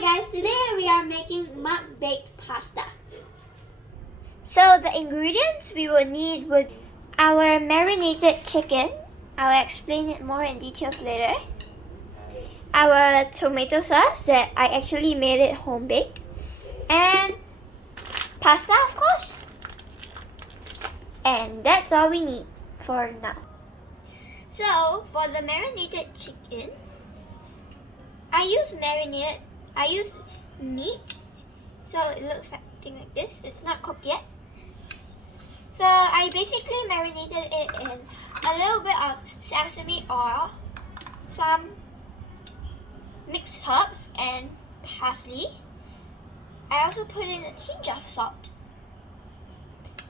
Hi guys, today we are making mug-baked pasta. So the ingredients we will need would our marinated chicken. I'll explain it more in details later. Our tomato sauce that I actually made it home baked. And pasta, of course. And that's all we need for now. So for the marinated chicken, I use meat, so it looks something like this. It's not cooked yet. So I basically marinated it in a little bit of sesame oil, some mixed herbs and parsley. I also put in a tinge of salt.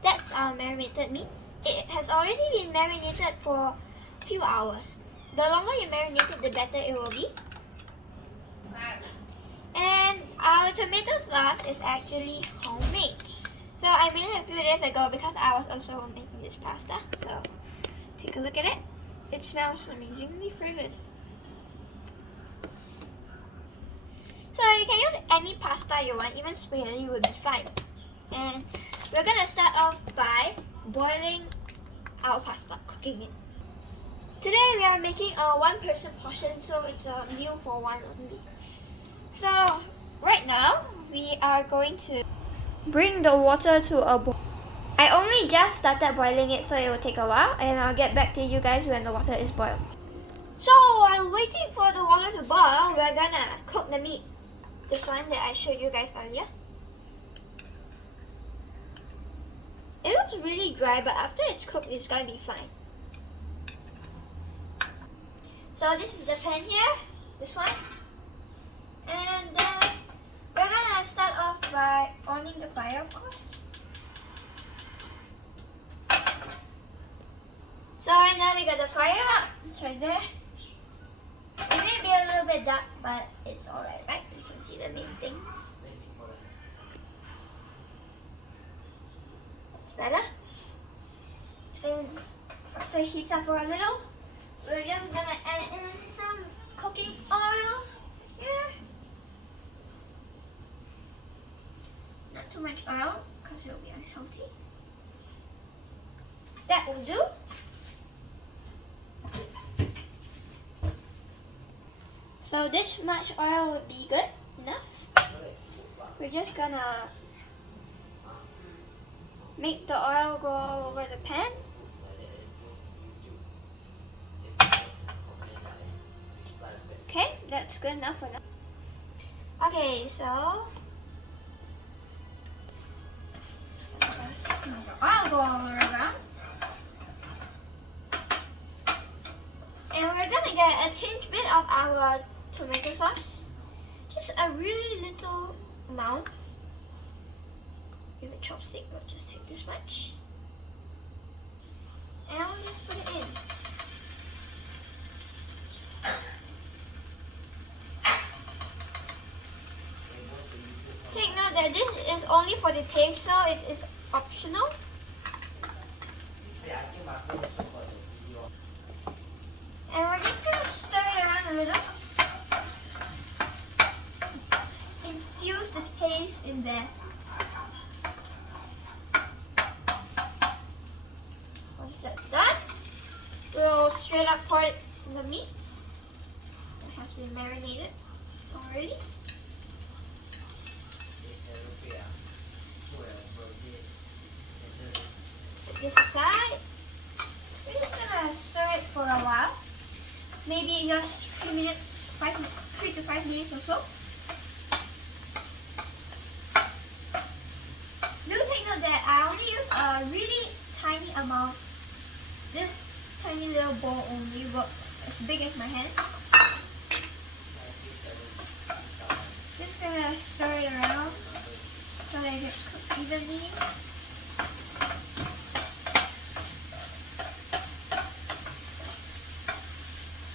That's our marinated meat. It has already been marinated for a few hours. The longer you marinate it, the better it will be. And our tomato sauce is actually homemade. So I made it a few days ago because I was also making this pasta. So take a look at it. It smells amazingly fragrant. So you can use any pasta you want, even spaghetti would be fine. And we're gonna start off by boiling our pasta, cooking it. Today we are making a one-person portion, so it's a meal for one only. So right now we are going to bring the water to a boil. I only just started boiling it, so it will take a while, and I'll get back to you guys when the water is boiled. So while waiting for the water to boil, we're gonna cook the meat. This one that I showed you guys earlier. It looks really dry, but after it's cooked, it's gonna be fine. So this is the pan here, this one. And we're gonna start off by on the fire, of course. So right now we got the fire up. It's right there. It may be a little bit dark, but it's alright, right? You can see the main things. It's better. And after it heats up for a little, we're just gonna add in some cooking oil here. Not too much oil because it will be unhealthy. That will do. So this much oil would be good enough. We're just gonna make the oil go all over the pan. Okay, that's good enough for now. Okay, so oil go all around. And we're gonna get a tinge bit of our tomato sauce. Just a really little amount. With a chopstick, we'll just take this much. And we'll just put it in. Take note that this is only for the taste, so it is optional. And we're just going to stir it around a little. Infuse the taste in there. Once that's done, we'll straight up pour it in the meat. It has been marinated already. Put this aside. We're just gonna stir it for a while. Maybe just 3 to 5 minutes or so. Do take note that I only use a really tiny amount. This tiny little bowl only works as big as my hand. Just gonna stir it around so that it gets cooked evenly.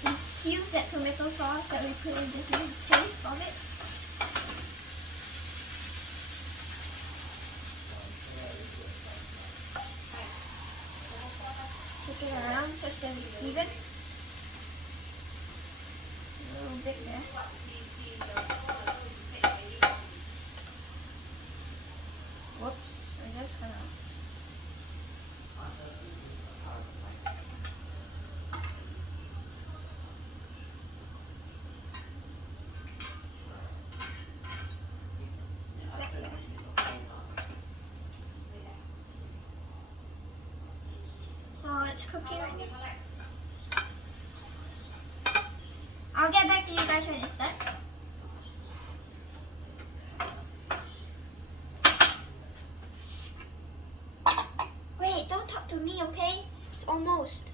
Infuse that tomato sauce that we put in, just use the taste of it. Take it around such that it's even. A little bit there. it's cooking. I'll get back to you guys when it's done. Wait, don't talk to me, okay? It's almost.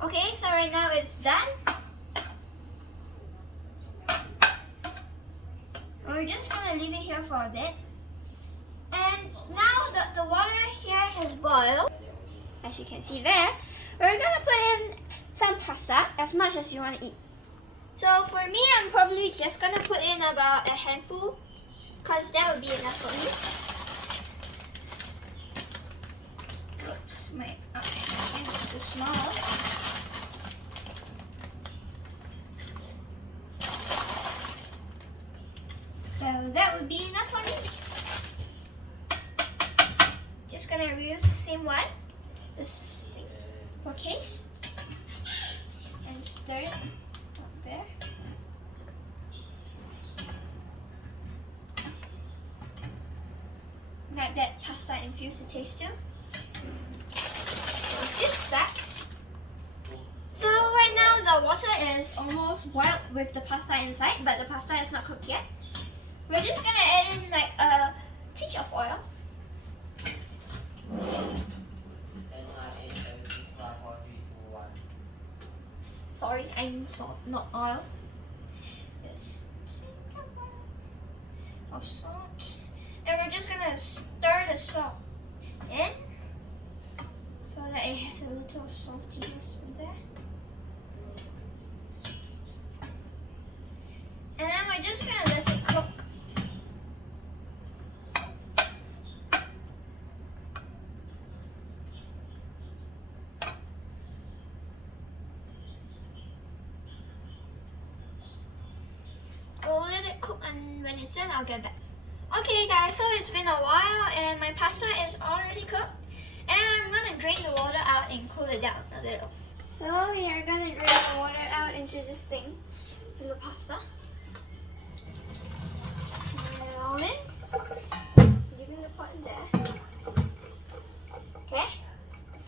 Okay, so right now it's done. We're just gonna leave it here for a bit. And now that the water here has boiled, as you can see there, we're gonna put in some pasta, as much as you want to eat. So for me, I'm probably just gonna put in about a handful, because that would be enough for me. Oops, my hand is too small. So that would be enough for me. Just gonna reuse the same one, this thing for case, and stir it up there. Let that pasta infuse the taste too. So it's that. So right now the water is almost boiled with the pasta inside, but the pasta is not cooked yet. We're just gonna add in like a tinge of oil. Sorry, I mean salt, not oil. Just of salt. And we're just gonna stir the salt in so that it has a little saltiness in there. And then we're just gonna let it cook. I'll let it cook, and when it's done, I'll get back. Okay guys, so it's been a while and my pasta is already cooked. And I'm gonna drain the water out and cool it down a little. So we are gonna drain the water out into this thing, in the pasta. Put it all in. So leaving the pot in there. Okay,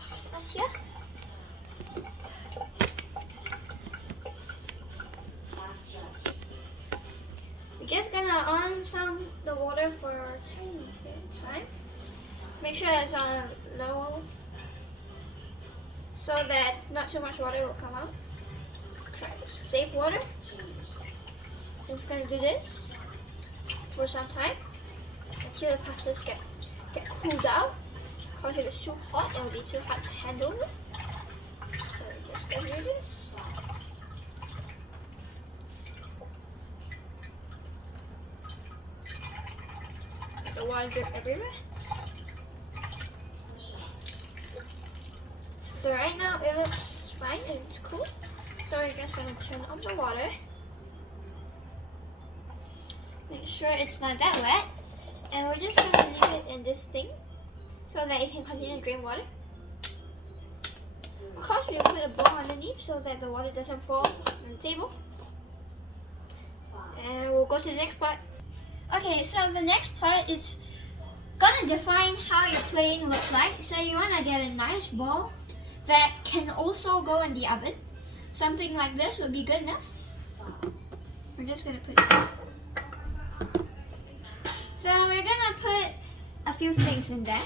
pasta's here. We're just gonna on the water for a tiny bit of time. Make sure it's on low so that not too much water will come out. Try to save water. I'm just gonna do this for some time until the pastas get cooled out. Because if it's too hot, it will be too hot to handle it. So we're just gonna do this. The water drip everywhere. So right now it looks fine and it's cool. So we're just gonna turn on the water. Make sure it's not that wet. And we're just gonna leave it in this thing so that it can continue to drain water. Of course, we'll put a bowl underneath so that the water doesn't fall on the table. And we'll go to the next part. Okay, so the next part is gonna define how your plating looks like. So you wanna get a nice bowl that can also go in the oven. Something like this would be good enough. We're just gonna put it in. So we're gonna put a few things in there.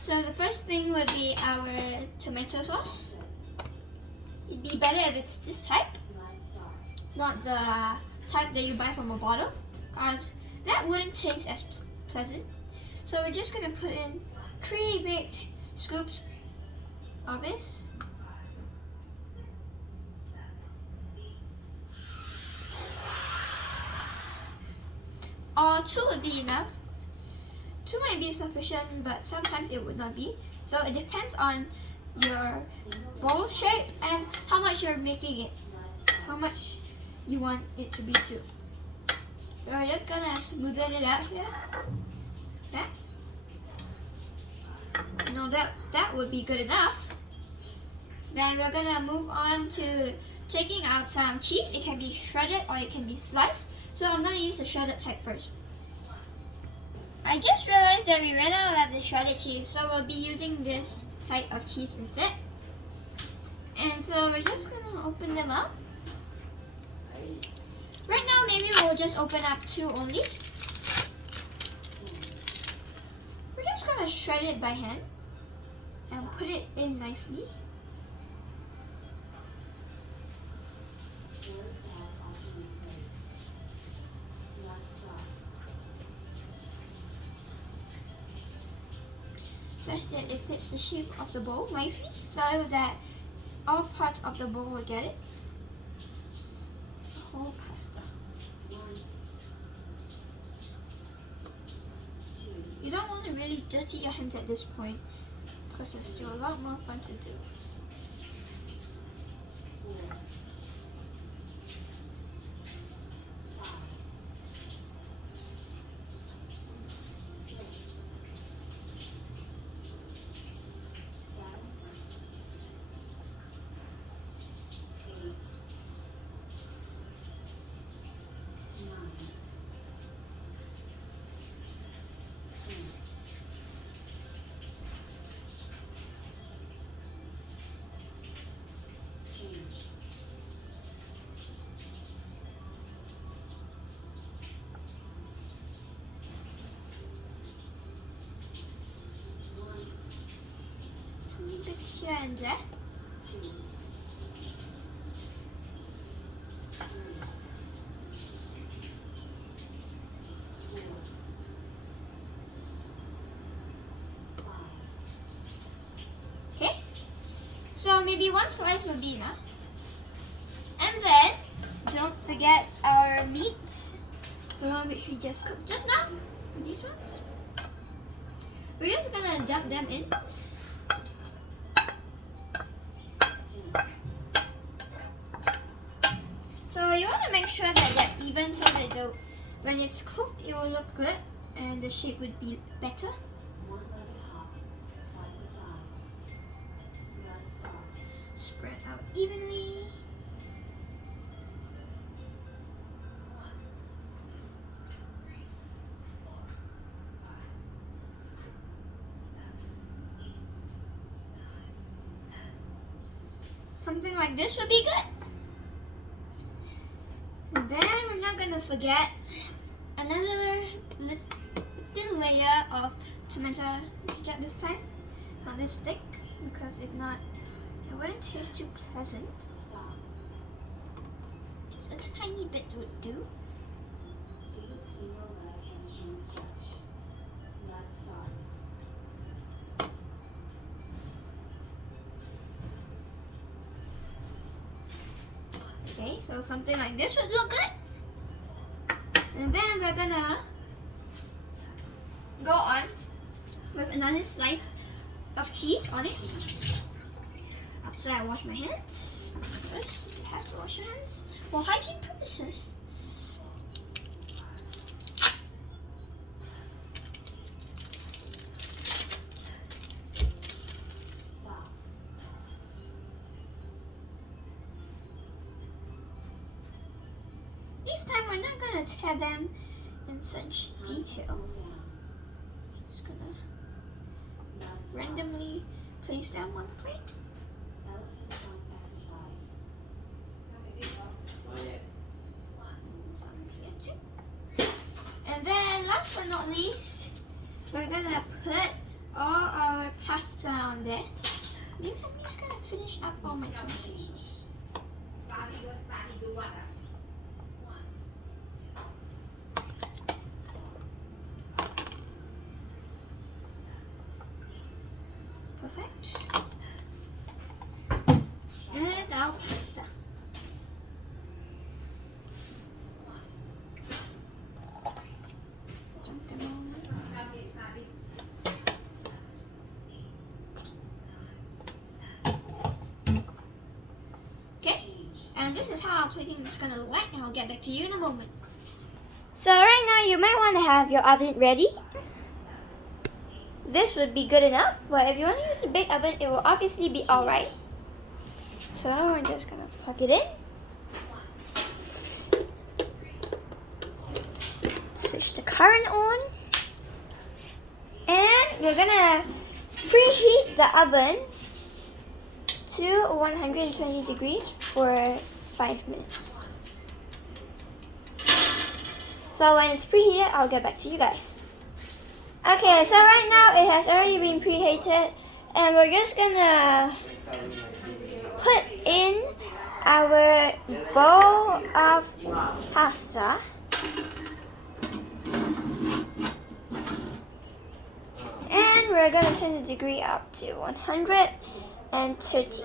So the first thing would be our tomato sauce. It'd be better if it's this type, not the type that you buy from a bottle, because that wouldn't taste as pleasant. So we're just gonna put in 3 big scoops of this. Or 2 would be enough. 2 might be sufficient, but sometimes it would not be. So it depends on your bowl shape and how much you're making it. How much you want it to be too. So we're just gonna smoothen it out here. Yeah. No, that would be good enough. Then we're gonna move on to taking out some cheese. It can be shredded or it can be sliced. So I'm gonna use the shredded type first. I just realized that we ran out of the shredded cheese, so we'll be using this type of cheese instead. And so we're just gonna open them up. Right now, maybe we'll just open up 2 only. We're just gonna shred it by hand and put it in nicely. Such that it fits the shape of the bowl nicely, so that all parts of the bowl will get it. The whole pasta. You don't want to really dirty your hands at this point, because there's still a lot more fun to do. Bits here and there. Okay, so maybe 1 slice would be enough. And then don't forget our meat, the one which we just cooked just now. These ones. We're just gonna dump them in. So you want to make sure that they're even, so that when it's cooked it will look good and the shape would be better. Spread out evenly. Something like this would be good. And then we're not gonna forget another thin layer of tomato ketchup this time, not this thick, because if not, it wouldn't taste too pleasant. Just a tiny bit would do. Okay, so something like this would look good. And then we're gonna go on with another slice of cheese on it. After I wash my hands, because you have to wash your hands for hygiene purposes. This time we're not gonna tear them in such detail. Just gonna randomly place them on the plate. Some here too. And then last but not least, we're gonna put all our pasta on there. Maybe I'm just gonna finish up all my tomato sauce. Perfect. And our pasta. Dump them on. Okay, and this is how our plating is gonna look like, and I'll get back to you in a moment. So right now you might want to have your oven ready. this would be good enough, but if you want to use a big oven, it will obviously be alright. So we're just gonna plug it in. Switch the current on. And we're gonna preheat the oven to 120 degrees for 5 minutes. So when it's preheated, I'll get back to you guys. Okay, so right now it has already been preheated, and we're just gonna put in our bowl of pasta. And we're gonna turn the degree up to 130.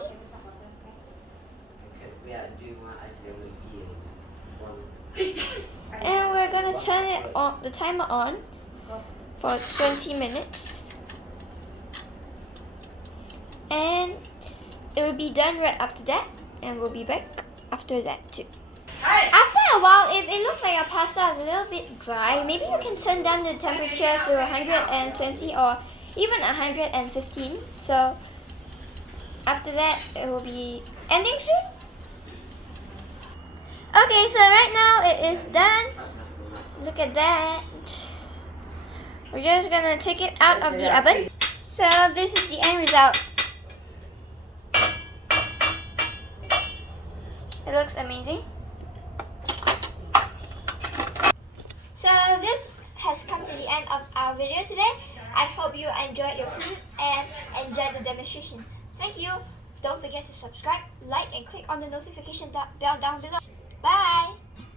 And we're gonna turn it on, the timer on, for 20 minutes. And it will be done right after that, and we'll be back after that too. After a while, if it looks like your pasta is a little bit dry, maybe you can turn down the temperature to 120 or even 115. So after that, it will be ending soon. Okay, so right now it is done. Look at that. We're just gonna take it out of the oven. So this is the end result. It looks amazing. So this has come to the end of our video today. I hope you enjoyed your food and enjoyed the demonstration. Thank you. Don't forget to subscribe, like, and click on the notification bell down below. Bye!